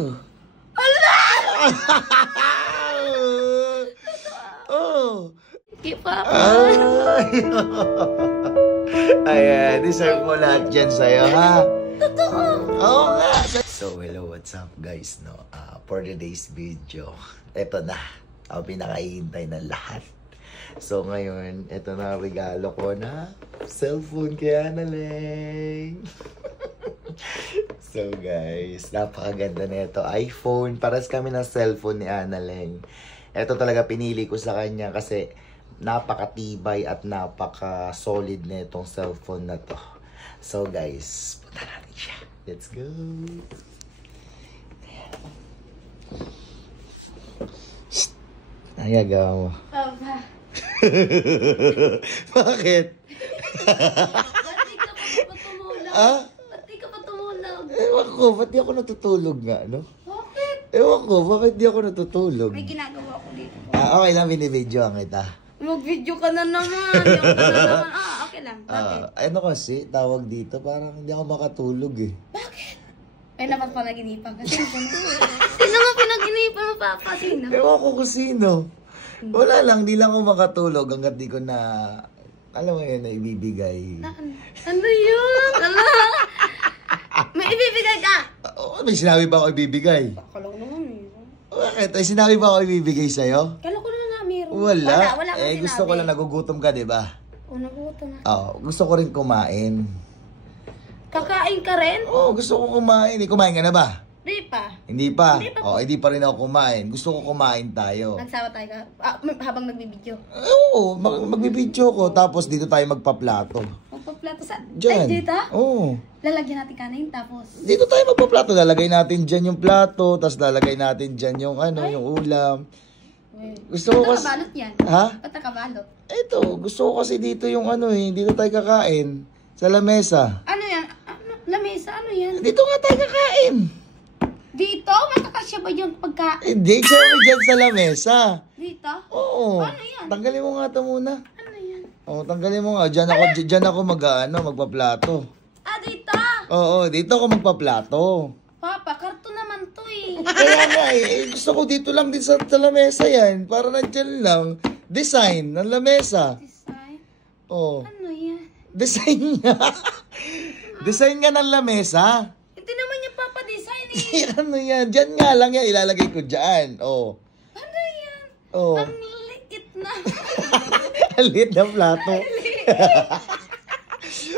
Sa'yo. Ala! Oh. Thank you, Papa. Ayan, deserve mo lahat dyan sa'yo, ha? Totoo. Oo nga. So, hello, what's up, guys, no? For today's video, eto na. Ang pinakahihintay ng lahat. So, ngayon, eto na regalo ko na cellphone kay Annalyn. So, guys, napakaganda na ito. iPhone. Paras kami ng cellphone ni Annalyn. Ito talaga pinili ko sa kanya kasi napakatibay at napaka-solid na itong cellphone na to. So, guys, punta natin siya. Let's go! Shhh! Ay, agawa mo. Papa. Bakit? Ba't di ka pa tumulog? Ah? Ba't di ka pa tumulog? Ewan ko, ba't di ako natutulog nga, no? Bakit? Ewan ko, bakit di ako natutulog? May ginagawa ko dito. Okay lang, binibidyo ang kita. Mag-video ka na naman. Yung ka na naman. Okay lang. Bakit? Ano kasi, tawag dito, parang hindi ako makatulog eh. Bakit? May naman panaginipan ka. Sino nga pinaginipan mo, Papa? Sino? Ewan ko kung sino. Wala lang, di lang ako makatulog hanggat di ko na, alam mo yun, na ibibigay. Ano yun? Ano? May ibibigay ka? May sinabi ba ako ibibigay? Kalong naman eh. Bakit? Ay, sinabi ba ako ibibigay sa'yo? Kala ko na nga meron. Wala. Wala kang Eh, gusto ko lang nagugutom ka, di ba? Nagugutom na. Oo, gusto ko rin kumain. Kakain ka rin? Oo, gusto ko kumain. Kumain ka na ba? Di pa. Hindi pa? Hindi pa. Oo, hindi pa rin ako kumain. Gusto ko kumain tayo. Nagsawa tayo ka habang nagbibideo. Oo, magbibidyo ko. Tapos dito tayo magpaplato. Magpaplato sa... Diyan. Ay, dito? Oo. Lalagyan natin kanin tapos... Dito tayo magpaplato. Lalagay natin dyan yung plato. Tapos lalagay natin dyan yung ano, yung ulam. Gusto ko kasi... nakabalot yan? Ha? Ba't nakabalot? Ito, gusto ko kasi dito yung ano eh. Dito tayo kakain. Sa lamesa. Ano yan? Lamesa? Ano yan? Dito nga tayo kakain. Dito? Makakasya ba yung pagka... Hindi, sabi dyan sa lamesa. Dito? Oo. Ano yan? Tanggalin mo nga ito muna. Ano yan? Oo, tanggalin mo nga. Dyan ako magpaplato. Dito? Oo, dito ako magpaplato. Papa, karton naman to eh. Kaya nga eh, gusto ko dito lang din sa lamesa yan. Para nandyan lang. Design ng lamesa. Design? Oo. Ano yan? Design nga. Design nga ng lamesa. Hindi naman yung Papa design eh. Ano yan? Dyan nga lang yan. Ilalagay ko dyan. Oo. Ano yan? Oo. Ang liit na. Alit na plato.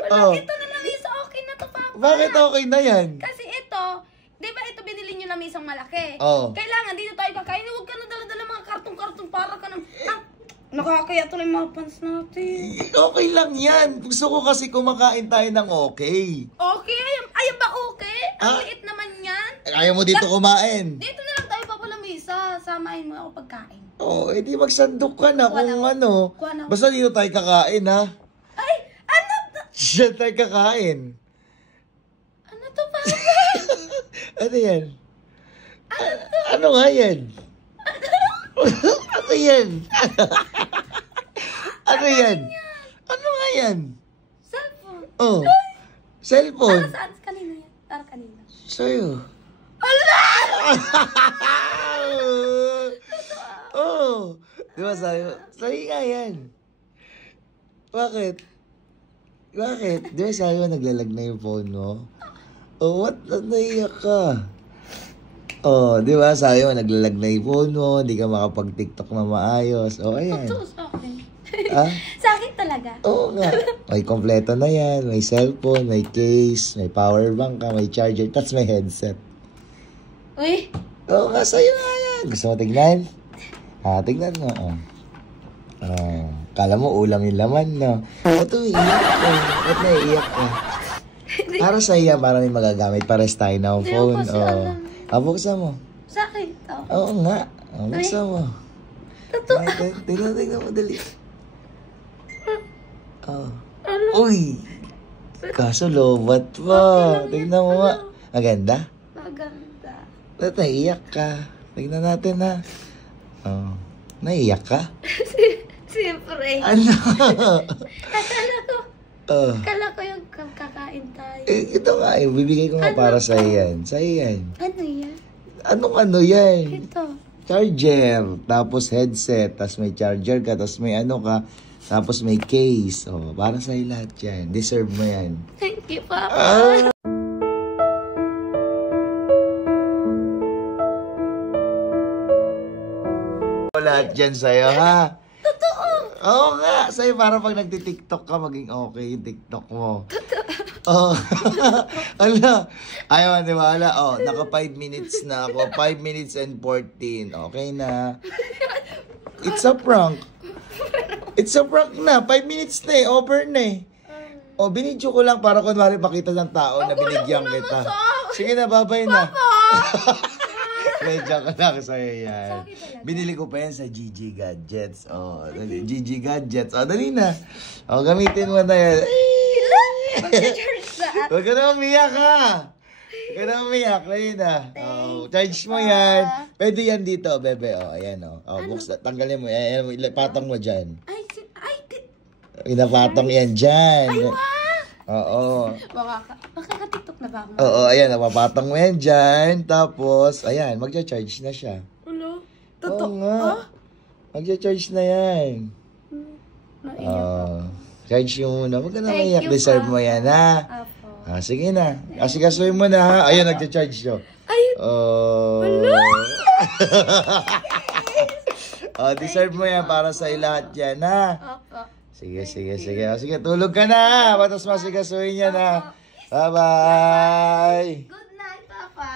Wala, ito na lang isa. Okay na to, Papa. Bakit okay na yan? Kasi ito, di ba ito binili nyo na isang malaki? Oo. Kailangan dito tayo kakain. Huwag ka na dala-dala mga kartong-kartong para ka ng... nakakaya tuloy mga pants natin. Okay lang yan. Gusto ko kasi kumakain tayo ng okay. Okay? Ayaw ba okay? Ang Ah? liit naman yan. Ayaw mo dito kumain. Dito na lang tayo papalamisa. Samahin mo ako pagkain. Oo, edi magsandok ka na kung Kuha na- ano. kuha na- Basta dito tayo kakain, ha? Ay! Ano? Diyan tayo kakain. Ano to, Papa? Ano yan? Ano nga yan? Ano yan? Ano yan? Ano nga yan? Cellphone. Oh, cellphone. Para saan? Kanina yan. Para kanina. Sa'yo. Ala! Oh, di ba sa'yo? Sa'yo nga yan. Bakit? Bakit? Di ba sa'yo naglalag na yung phone mo? Oh, what? Naiyak ka. Oh, di ba sa'yo naglalag na yung phone mo, hindi ka makapag-TikTok na maayos. Oh, ayan. Totoo sa akin. Ah? Sa akin talaga. Oo nga. May kompleto na yan. May cellphone, may case, may power bank ka, may charger, tapos may headset. Uy! Oo nga, sa'yo nga yan. Gusto mo tignan? Tignan mo. Kala mo ulam yung laman, no? Ito, iyak ko. Ba't naiiyak ko? Para sa iya, para may magagamit. Pares tayo ng Hindi phone. ko kasi alam. Buksan mo. Sa akin to. Oo nga. Buksan mo. Totoo. Tignan mo, dali. Ano? Uy! Kaso lobat pa. Tignan mo nga. Maganda? Maganda. Ba't naiiyak ka? Tignan natin, ha? Oh. Naiiyak ka? Siyempre. Ano? Akala ko yung kakain tayo. Ito nga, bibigay ko nga para sa iyan. Sa iyan. Ano yan? Anong ano yan? Ito. Charger, tapos headset, tapos may charger ka, tapos may ano ka, tapos may case. Oh, para sa'yo lahat yan. Deserve mo yan. Thank you, Papa. Lahat dyan sa'yo, ha? Totoo. Oo nga, sa'yo para pag nagti-tiktok ka, maging okay yung tiktok mo. Oo. Ala, ayaw di ba? Ala, oh, naka 5 minutes na ako. 5 minutes and 14. Okay na. It's a prank. It's a prank na. 5 minutes na eh. Over na eh. O, binidyo ko lang para kunwari makita ng tao na binigyan kita. Sige na, babay na. Medyo ka lang sa'yo yan. Binili ko pa yan sa GG Gadgets. Oh, GG Gadgets. Oh, dali na. Oh, gamitin mo na yan. Huwag ka na umiyak, ha? Huwag ka na umiyak. Dali na. Oh, charge mo yan. Pwede yan dito, bebe. Oh, ayan, oh. Oh, tanggalin mo. Ayan, patong mo dyan. Pinapatong yan dyan. Oo. Makaka-tiktok na ba ako? Oo, ayan, napapatong mo yan dyan. Tapos, ayan, magcha-charge na siya. Ulo? Oo nga. Magcha-charge na yan. Charge yung muna. Huwag ka na mayak. Deserve mo yan, ha? Apo. Sige na. Asikasuhin mo na, ha? Ayan, nagcha-charge siya. Deserve mo yan para sa lahat yan, ha? Apo. Sige. Sige, tulog ka na. Batas masigasuhin yan, ha? Bye-bye. Good night, Papa.